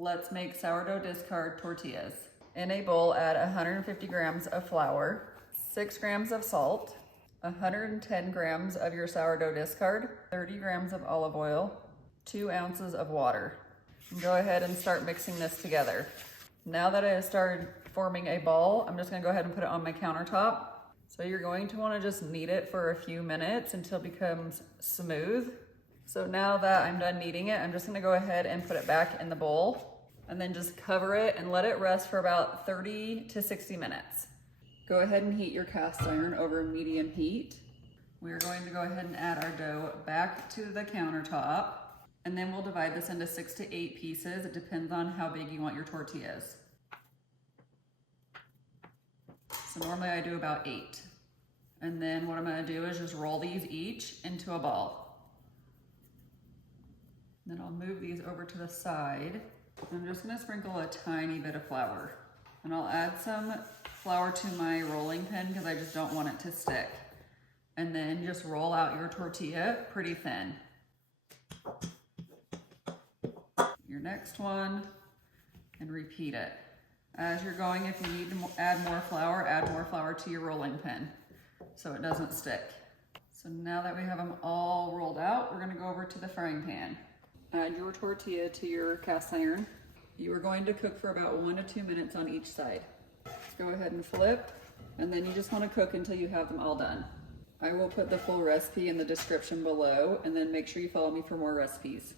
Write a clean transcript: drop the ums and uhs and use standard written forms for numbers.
Let's make sourdough discard tortillas. In a bowl, add 150 grams of flour, 6 grams of salt, 110 grams of your sourdough discard, 30 grams of olive oil, 2 ounces of water. And go ahead and start mixing this together. Now that I have started forming a ball, I'm just gonna go ahead and put it on my countertop. So you're going to wanna just knead it for a few minutes until it becomes smooth. So now that I'm done kneading it, I'm just gonna go ahead and put it back in the bowl and then just cover it and let it rest for about 30 to 60 minutes. Go ahead and heat your cast iron over medium heat. We're going to go ahead and add our dough back to the countertop, and then we'll divide this into 6 to 8 pieces. It depends on how big you want your tortillas. So normally I do about 8. And then what I'm gonna do is just roll these each into a ball. Then I'll move these over to the side. I'm just gonna sprinkle a tiny bit of flour. And I'll add some flour to my rolling pin because I just don't want it to stick. And then just roll out your tortilla pretty thin. Your next one, and repeat it. As you're going, if you need to add more flour to your rolling pin so it doesn't stick. So now that we have them all rolled out, we're gonna go over to the frying pan. Add your tortilla to your cast iron. You are going to cook for about 1 to 2 minutes on each side. Go ahead and flip, and then you just want to cook until you have them all done. I will put the full recipe in the description below, and then make sure you follow me for more recipes.